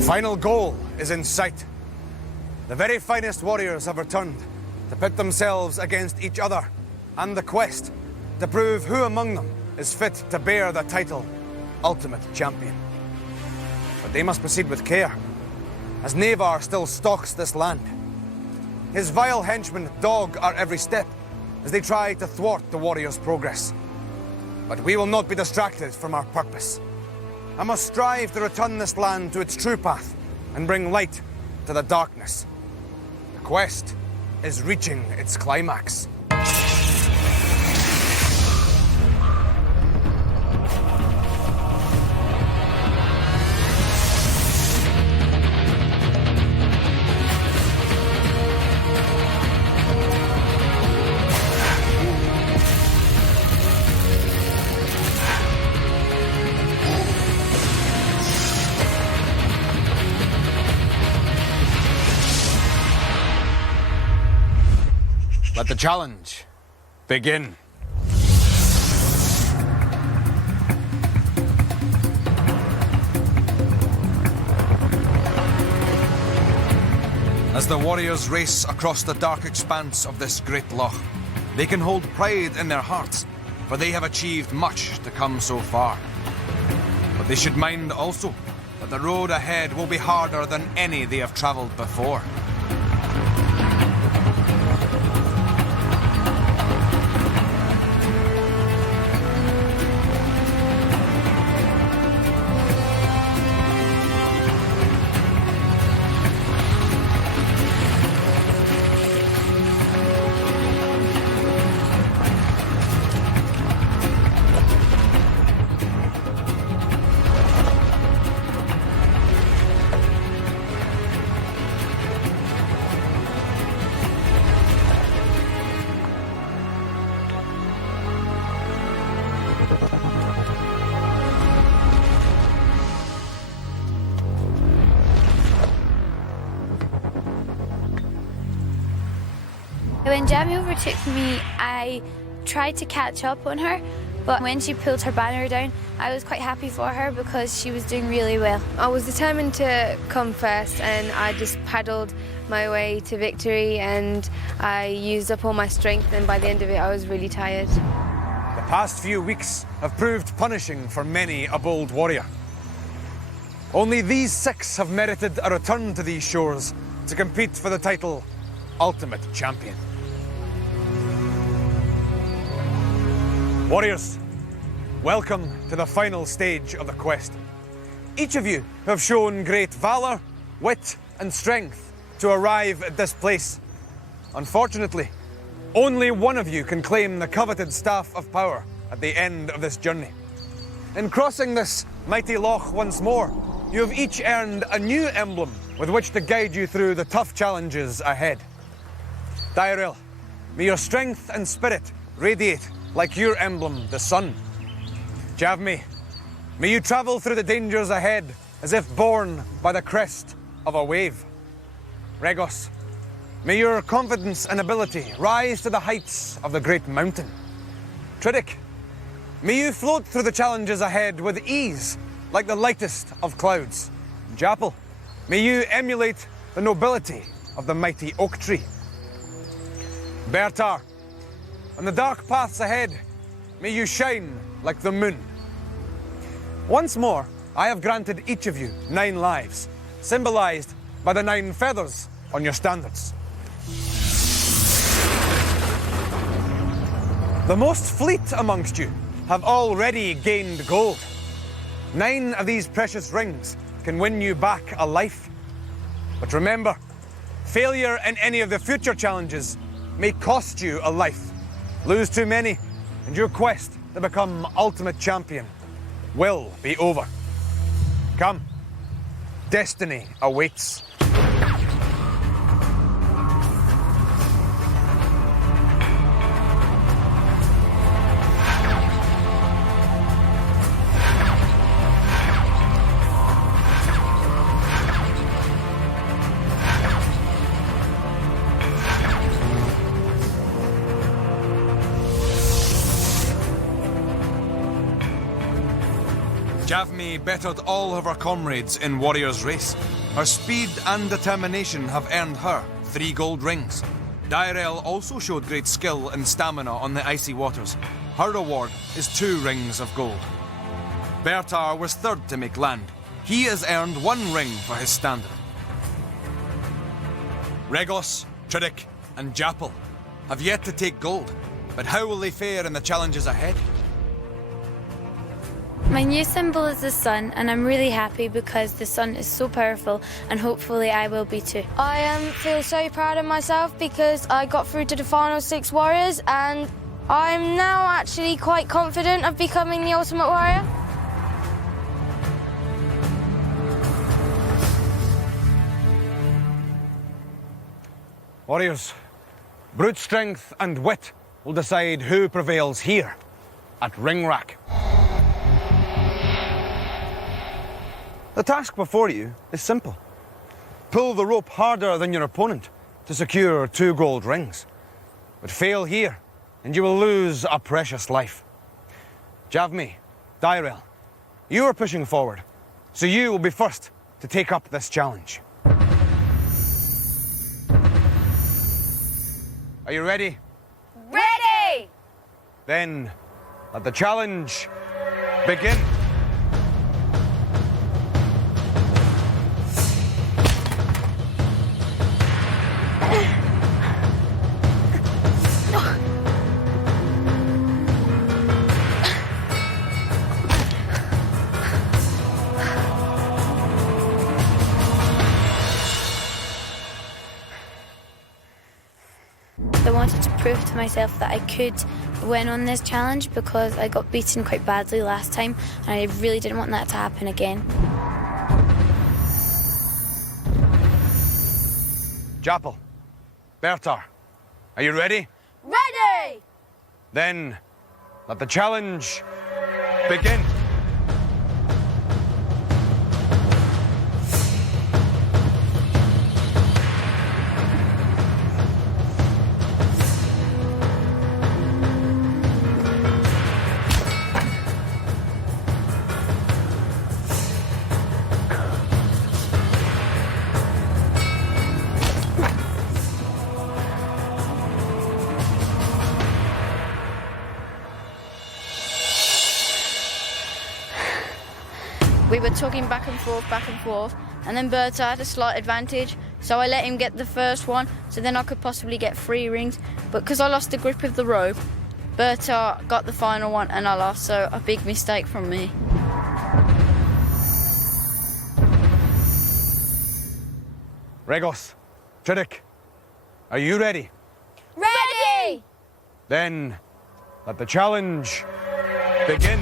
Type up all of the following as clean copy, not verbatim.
The final goal is in sight. The very finest warriors have returned to pit themselves against each other and the quest to prove who among them is fit to bear the title Ultimate Champion. But they must proceed with care, as Navar still stalks this land. His vile henchmen dog our every step as they try to thwart the warriors' progress. But we will not be distracted from our purpose. I must strive to return this land to its true path and bring light to the darkness. The quest is reaching its climax. Let the challenge begin. As the warriors race across the dark expanse of this great loch, they can hold pride in their hearts, for they have achieved much to come so far. But they should mind also that the road ahead will be harder than any they have travelled before. When Jamie overtook me, I tried to catch up on her, but when she pulled her banner down, I was quite happy for her because she was doing really well. I was determined to come first, and I just paddled my way to victory, and I used up all my strength, and by the end of it I was really tired. The past few weeks have proved punishing for many a bold warrior. Only these 6 have merited a return to these shores to compete for the title Ultimate Champion. Warriors, welcome to the final stage of the quest. Each of you have shown great valour, wit and strength to arrive at this place. Unfortunately, only one of you can claim the coveted Staff of Power at the end of this journey. In crossing this mighty loch once more, you have each earned a new emblem with which to guide you through the tough challenges ahead. Dairil, may your strength and spirit radiate like your emblem, the sun. Javmi, may you travel through the dangers ahead as if borne by the crest of a wave. Regos, may your confidence and ability rise to the heights of the great mountain. Tridic, may you float through the challenges ahead with ease like the lightest of clouds. Japal, may you emulate the nobility of the mighty oak tree. Bertar, on the dark paths ahead, may you shine like the moon. Once more, I have granted each of you 9 lives, symbolised by the 9 feathers on your standards. The most fleet amongst you have already gained gold. 9 of these precious rings can win you back a life. But remember, failure in any of the future challenges may cost you a life. Lose too many, and your quest to become Ultimate Champion will be over. Come, destiny awaits. Javmi bettered all of her comrades in Warrior's Race. Her speed and determination have earned her 3 gold rings. Dyrel also showed great skill and stamina on the icy waters. Her reward is 2 rings of gold. Bertar was third to make land. He has earned 1 ring for his standard. Regos, Tridic and Japel have yet to take gold, but how will they fare in the challenges ahead? My new symbol is the sun, and I'm really happy because the sun is so powerful, and hopefully I will be too. I feel so proud of myself because I got through to the final 6 warriors, and I'm now actually quite confident of becoming the ultimate warrior. Warriors, brute strength and wit will decide who prevails here at Ring Rack. The task before you is simple. Pull the rope harder than your opponent to secure 2 gold rings. But fail here, and you will lose a precious life. Javmi, Dyrel, you are pushing forward, so you will be first to take up this challenge. Are you ready? Ready! Then let the challenge begin. I wanted to prove to myself that I could win on this challenge because I got beaten quite badly last time, and I really didn't want that to happen again. Japel, Bertar, are you ready? Ready! Then let the challenge begin. We were talking back and forth, and then Berta had a slight advantage, so I let him get the first one, so then I could possibly get 3 rings. But because I lost the grip of the rope, Berta got the final one and I lost, so a big mistake from me. Regos, Tridic, are you ready? Ready! Then let the challenge begin.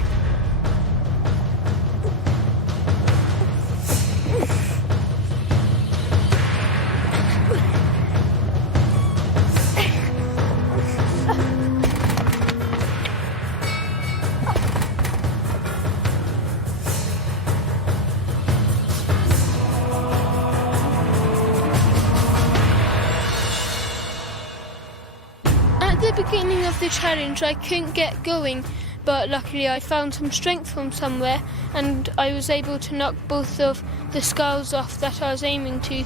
At the beginning of the challenge I couldn't get going, but luckily I found some strength from somewhere and I was able to knock both of the skulls off that I was aiming to.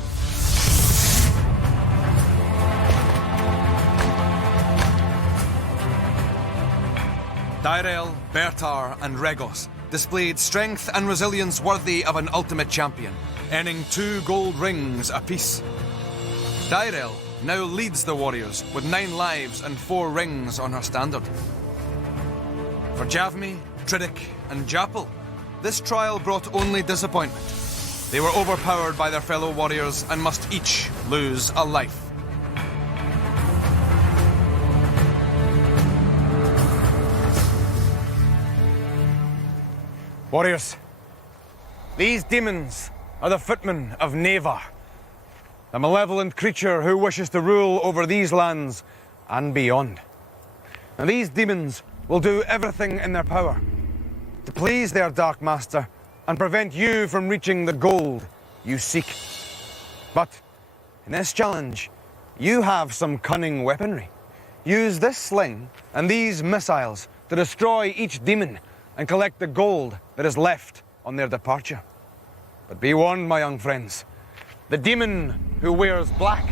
Dyrel, Bertar and Regos displayed strength and resilience worthy of an ultimate champion, earning 2 gold rings apiece. Dyrel now leads the Warriors with 9 lives and 4 rings on her standard. For Javmi, Tridic and Japel, this trial brought only disappointment. They were overpowered by their fellow warriors and must each lose a life. Warriors, these demons are the footmen of Navar, the malevolent creature who wishes to rule over these lands and beyond. And these demons will do everything in their power to please their Dark Master and prevent you from reaching the gold you seek. But in this challenge, you have some cunning weaponry. Use this sling and these missiles to destroy each demon and collect the gold that is left on their departure. But be warned, my young friends. The demon who wears black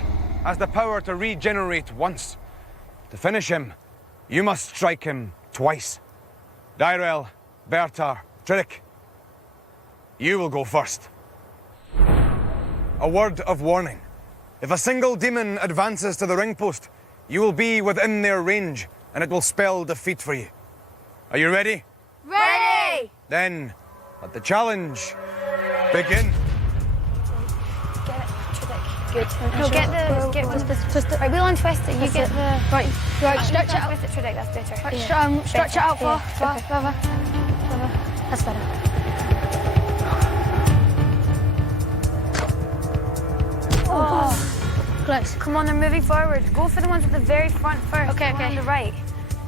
has the power to regenerate once. To finish him, you must strike him twice. Dyrel, Bertar, Tridic, you will go first. A word of warning. If a single demon advances to the ring post, you will be within their range, and it will spell defeat for you. Are you ready? Ready! Then, let the challenge begin. Get it, Tridic. Good. No, get the... Right, wheel and twist it. You get the... Right, stretch it out. Twist it, Tridic, that's better. Right, stretch it out far. That's better. Close. Come on, they're moving forward. Go for the ones at the very front first. Okay, On the right.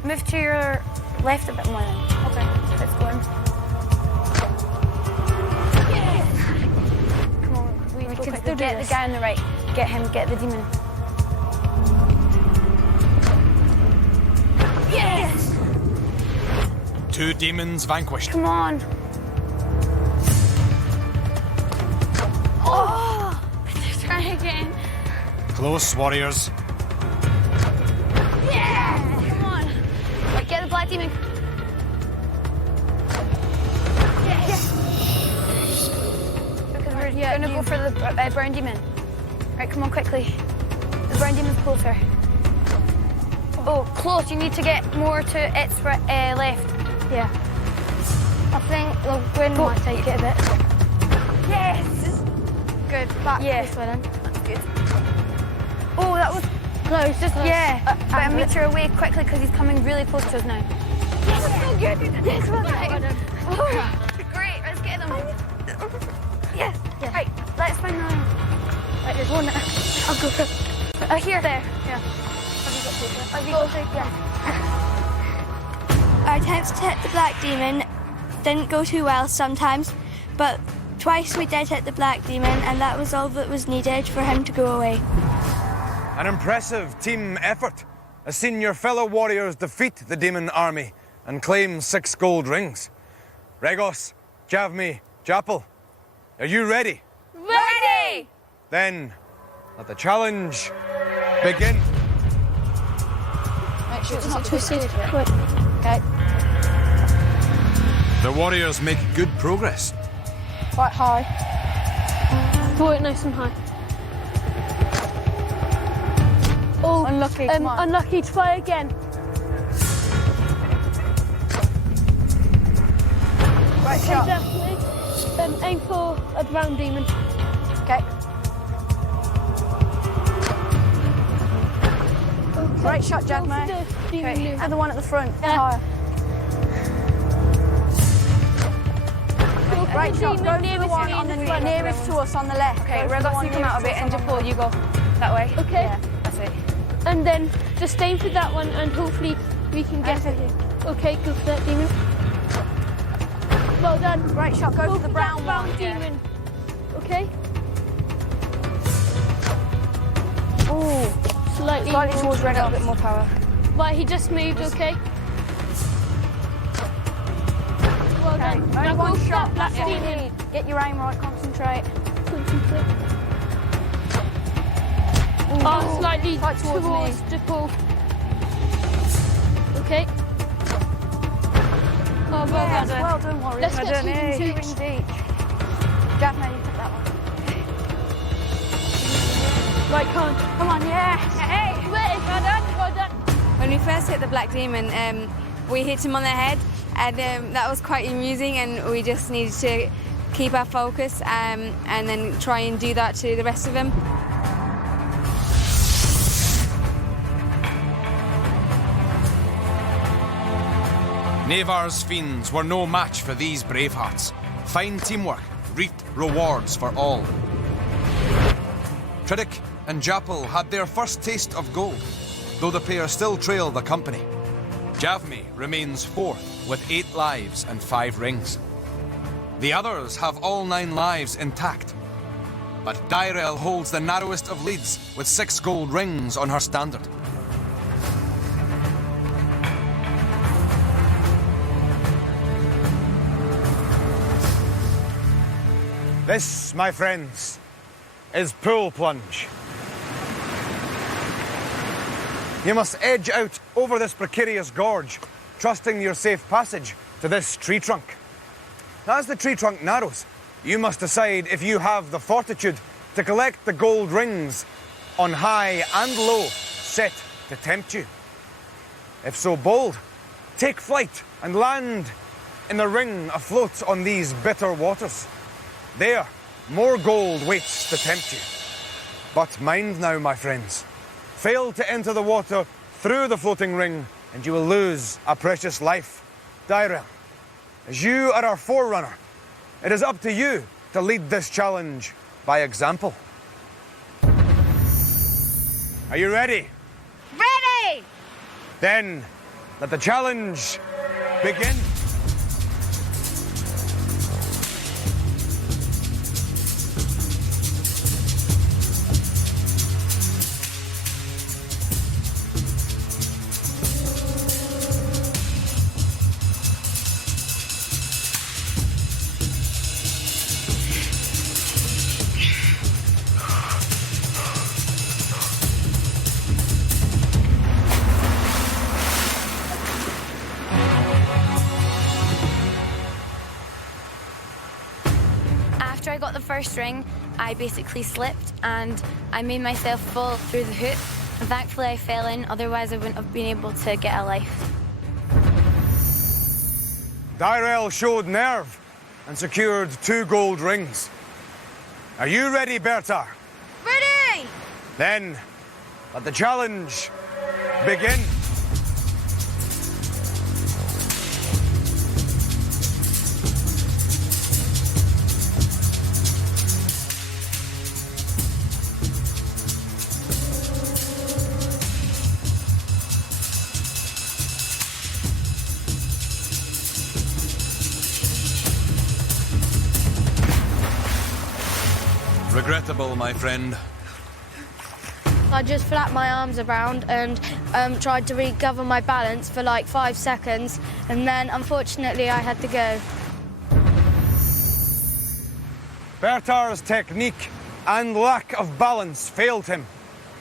Move to your left a bit more then. Okay. Let's go in. Come on, we can still get the guy on the right. Get him, get the demon. Yes! 2 demons vanquished. Come on. Oh! Try again. Close, warriors. Yeah! Come on. Right, get the black demon. Yes! Because we're going to go for the brown demon. Right, come on, quickly. The brown demon's closer. Oh, close. You need to get more to its left. Yeah. I think the green might take it a bit. Yes! Good. Back this way then. That's good. Oh, that was close. Just but a meter away quickly because he's coming really close to us now. Yes, that's so good. Yes, well done. Oh, great. Let's get them. Yes. Right, let's find another one. Right, there's one there. I'll go for it. Here. There. Yeah. Have you got to? Yeah. Our attempts to hit the black demon didn't go too well sometimes, but twice we did hit the black demon, and that was all that was needed for him to go away. An impressive team effort has seen your fellow warriors defeat the demon army and claim 6 gold rings. Regos, Javmi, Japel, are you ready? Ready! Then, let the challenge begin. Make sure it's not twisted. Quick. Okay. The warriors make good progress. Quite high. Throw it nice and high. Oh, Unlucky, come on. Unlucky, try again. Right Okay, shot. definitely. Aim for a brown demon. Okay. Right shot, Jagma. Okay. And the one at the front. Yeah. Right shot. Go for the one on the nearest to us on the left. Okay, Regos, you come out a bit, and Japel, you go that way. Okay. Yeah, that's it. And then just aim for that one, and hopefully we can get it. Okay, go for that demon. Well done. Right shot. Go for the brown that one. demon. Okay. Ooh. Slightly Towards Regos. A bit more power. Right, he just moved. Okay. Well done. Only Now one go for shot. that That's all you demon. need. Get your aim right. Concentrate. Concentrate. Oh, slightly Right towards me. the ball. Okay. Oh, well Yes, done. well done, Warriors. Let's get 2 rings Two each. rings each. Jagma, you put that one. Right, come Come on, yes. Hey, well done, well done. When we first hit the black demon, we hit him on the head, and that was quite amusing, and we just needed to keep our focus and then try and do that to the rest of them. Navar's fiends were no match for these brave hearts. Fine teamwork reaped rewards for all. Tridic and Japel had their first taste of gold, though the pair still trail the company. Javmi remains 4th with 8 lives and 5 rings. The others have all 9 lives intact. But Dyrel holds the narrowest of leads with 6 gold rings on her standard. This, my friends, is pool plunge. You must edge out over this precarious gorge, trusting your safe passage to this tree trunk. Now, as the tree trunk narrows, you must decide if you have the fortitude to collect the gold rings on high and low set to tempt you. If so bold, take flight and land in the ring afloat on these bitter waters. There, more gold waits to tempt you. But mind now, my friends. Fail to enter the water through the floating ring and you will lose a precious life. Dyrel, as you are our forerunner, it is up to you to lead this challenge by example. Are you ready? Ready! Then, let the challenge begin. After I got the first ring, I basically slipped and I made myself fall through the hoop. And thankfully I fell in, otherwise I wouldn't have been able to get a life. Dyrel showed nerve and secured 2 gold rings. Are you ready, Bertar? Ready! Then, let the challenge begin. Regrettable, my friend. I just flapped my arms around and tried to recover my balance for like 5 seconds, and then unfortunately I had to go. Bertar's technique and lack of balance failed him,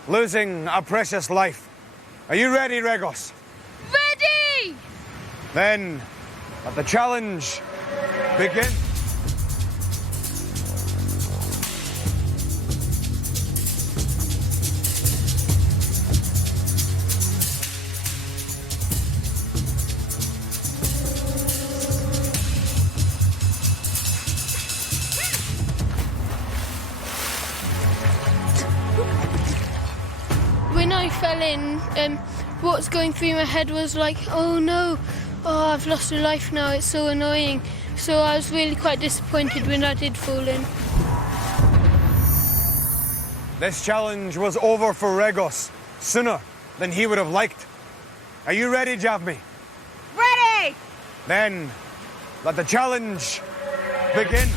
losing a precious life. Are you ready, Regos? Ready! Then, let the challenge begin. When I fell in, what's going through my head was like, oh no, oh, I've lost a life now, it's so annoying. So I was really quite disappointed when I did fall in. This challenge was over for Regos sooner than he would have liked. Are you ready, Javmi? Ready! Then, let the challenge begin.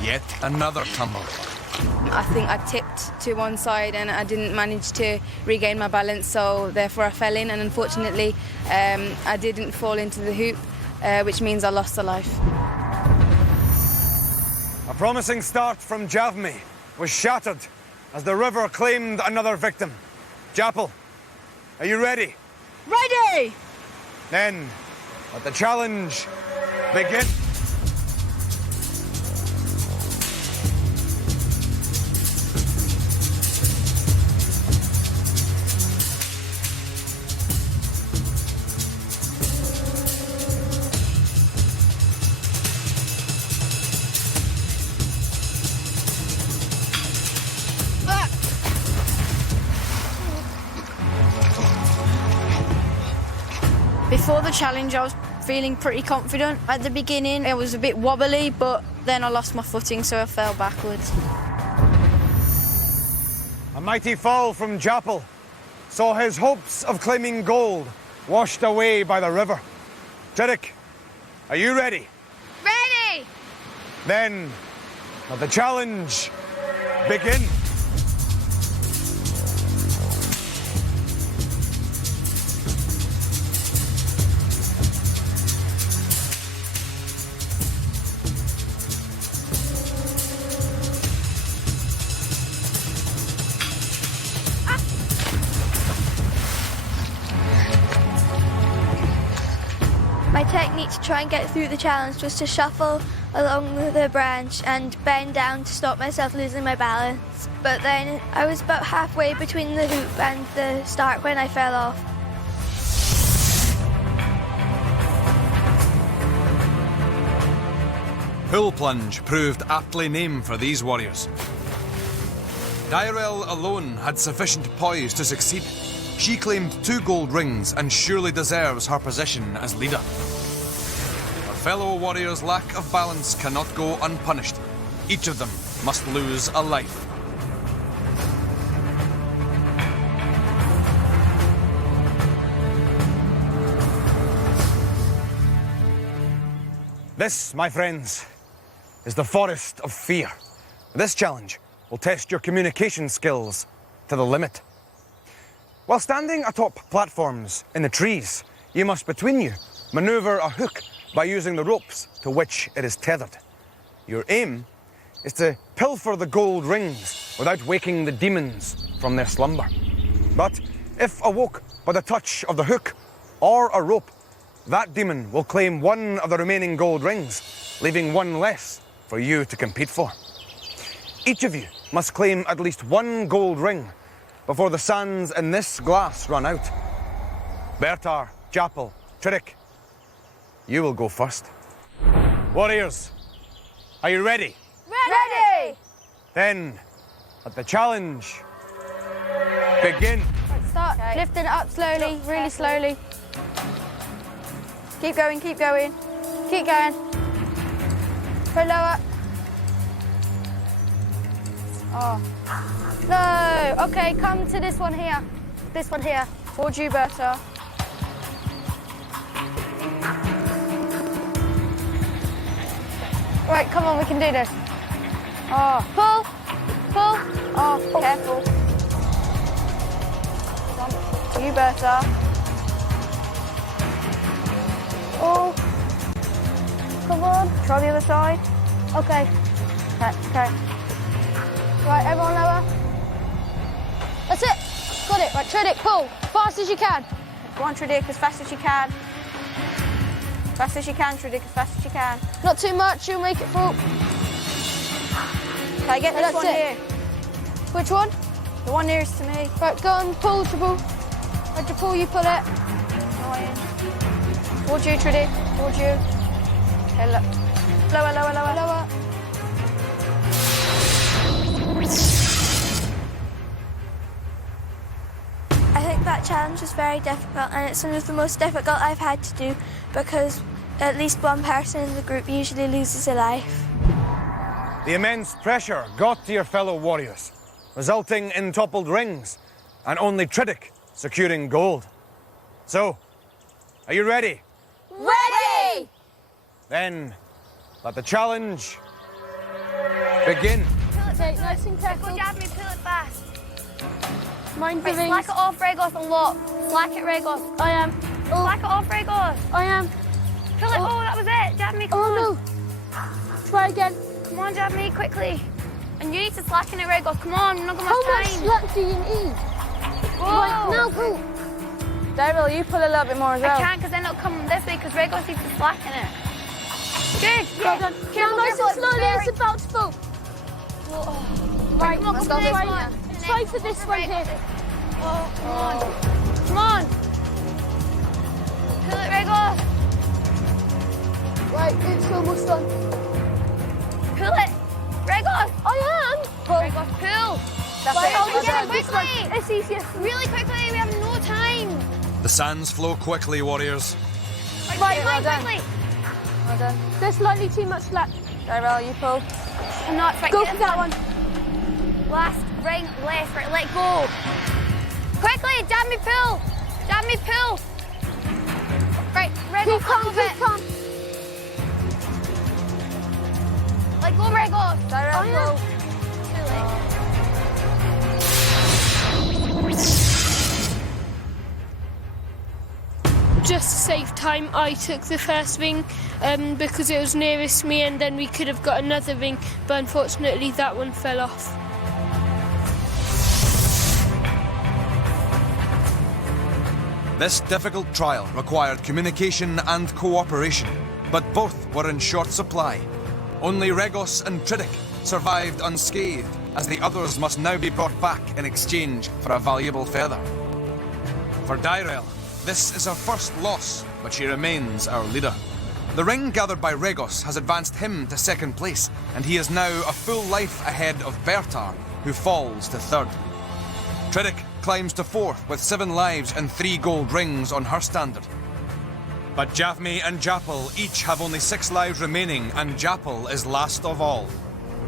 Yet another tumble. I think I tipped to one side and I didn't manage to regain my balance, so therefore I fell in, and unfortunately I didn't fall into the hoop, which means I lost a life. A promising start from Javmi was shattered as the river claimed another victim. Japel, are you ready? Ready! Then, let the challenge begin. Before the challenge, I was feeling pretty confident. At the beginning, it was a bit wobbly, but then I lost my footing, so I fell backwards. A mighty fall from Japel saw his hopes of claiming gold washed away by the river. Tridic, are you ready? Ready! Then, let the challenge begin. My technique to try and get through the challenge was to shuffle along the branch and bend down to stop myself losing my balance. But then I was about halfway between the hoop and the start when I fell off. Pull plunge proved aptly named for these warriors. Dyrel alone had sufficient poise to succeed. She claimed 2 gold rings and surely deserves her position as leader. Her fellow warriors' lack of balance cannot go unpunished. Each of them must lose a life. This, my friends, is the Forest of Fear. This challenge will test your communication skills to the limit. While standing atop platforms in the trees, you must between you manoeuvre a hook by using the ropes to which it is tethered. Your aim is to pilfer the gold rings without waking the demons from their slumber. But if awoke by the touch of the hook or a rope, that demon will claim one of the remaining gold rings, leaving one less for you to compete for. Each of you must claim at least 1 gold ring before the sands in this glass run out. Bertar, Chapel, Tridic, you will go first. Warriors, are you ready? Ready! Then, let the challenge begin. Start lifting it up slowly, really slowly. Keep going, keep going. Keep going. Go lower. Oh. No. Okay, come to this one here. This one here. Towards you, Berta. Right, come on, we can do this. Oh. Pull. Pull. Oh, careful. Come to you, Berta. Oh. Come on. Try the other side. Okay. Okay. Right, everyone lower. That's it. Got it. Right, Tridic, pull. Fast as you can. Go on, Tridic, as fast as you can. Fast as you can, Tridic, as fast as you can. Not too much, you'll make it full. Okay, get this one here. Which one? The one nearest to me. Right, go on, pull, Triple. Right, to pull, you pull it. Towards you, Tridic. Towards you. Okay, look. Lower, lower, lower. Lower. I think that challenge was very difficult, and it's one of the most difficult I've had to do because at least one person in the group usually loses a life. The immense pressure got to your fellow warriors, resulting in toppled rings and only Tridic securing gold. So, are you ready? Ready! Then, let the challenge begin. Okay, nice and careful. Go jab me, pull it fast. Mind the Right, rings. slack it off, Regos, and lock. Slack it, Regos. I am. Oh, Slack it off, Regos. I am. Pull it. Oh, that was it. Jab me, come on. Oh no. Try again. Come on, jab me, quickly. And you need to slacken it, Regos. Come on, you're not going to How have much time. slack do you need? Whoa. Right, now pull. Daryl, you pull a little bit more as I well. can't because then it'll come this way because Regos needs to slacken it. Good. Well done. Careful, Now nice careful, and slowly, very- it's about to fall. Right, come on, let's go go for this this one. one. Try for this one here. Oh, come on. Come on. Pull it, Regos. Right, it's almost done. Pull it. Regos. I am. Regos, pull. That's Right, it. oh, Well we get done. it quickly. It's easier. Really quickly, we have no time. The sands flow quickly, warriors. Right, well done. quickly. Well done. There's slightly too much slack. Daryl, you pull. I'm not right. Go get for this that one. Last ring left, right, let go. Quickly, jab me pull. Jab me pull. Come, come. Like, go, Regos. Oh, yeah. Just to save time, I took the first ring because it was nearest me, and then we could have got another ring, but unfortunately that one fell off. This difficult trial required communication and cooperation, but both were in short supply. Only Regos and Tridic survived unscathed, as the others must now be brought back in exchange for a valuable feather. For Dyrel, this is her first loss, but she remains our leader. The ring gathered by Regos has advanced him to second place, and he is now a full life ahead of Bertar, who falls to third. Tridic climbs to fourth with 7 lives and 3 gold rings on her standard. But Javmi and Japal each have only 6 lives remaining, and Japal is last of all.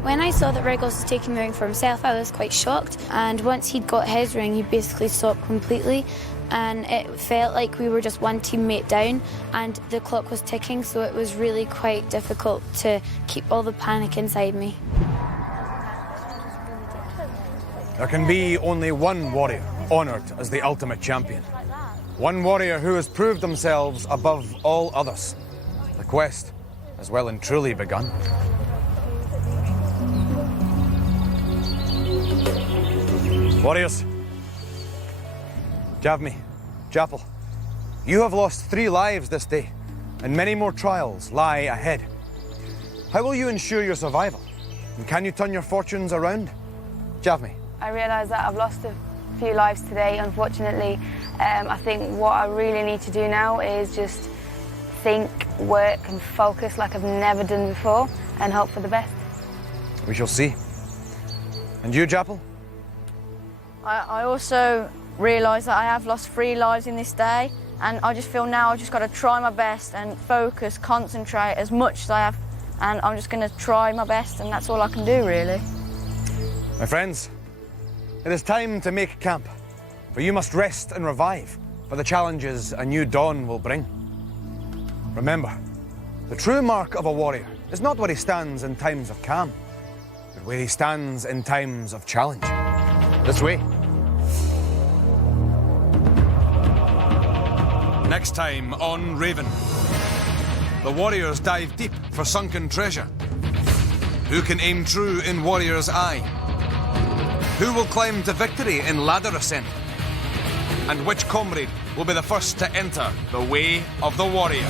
When I saw that Regos was taking the ring for himself, I was quite shocked. And once he'd got his ring, he basically stopped completely. And it felt like we were just one teammate down, and the clock was ticking, so it was really quite difficult to keep all the panic inside me. There can be only one warrior honoured as the ultimate champion. One warrior who has proved themselves above all others. The quest has well and truly begun. Warriors, Javmi, Japal, you have lost 3 lives this day, and many more trials lie ahead. How will you ensure your survival? And can you turn your fortunes around? Javmi. I realise that I've lost a few lives today, unfortunately. I think what I really need to do now is just think, work and focus like I've never done before, and hope for the best. We shall see. And you, Japal? I also realise that I have lost 3 lives in this day, and I just feel now I've just got to try my best and focus, concentrate as much as I have, and I'm just going to try my best, and that's all I can do, really. My friends, it is time to make camp, for you must rest and revive for the challenges a new dawn will bring. Remember, the true mark of a warrior is not where he stands in times of calm, but where he stands in times of challenge. This way. Next time on Raven, the warriors dive deep for sunken treasure. Who can aim true in warrior's eye? Who will climb to victory in ladder ascent? And which comrade will be the first to enter the way of the warrior?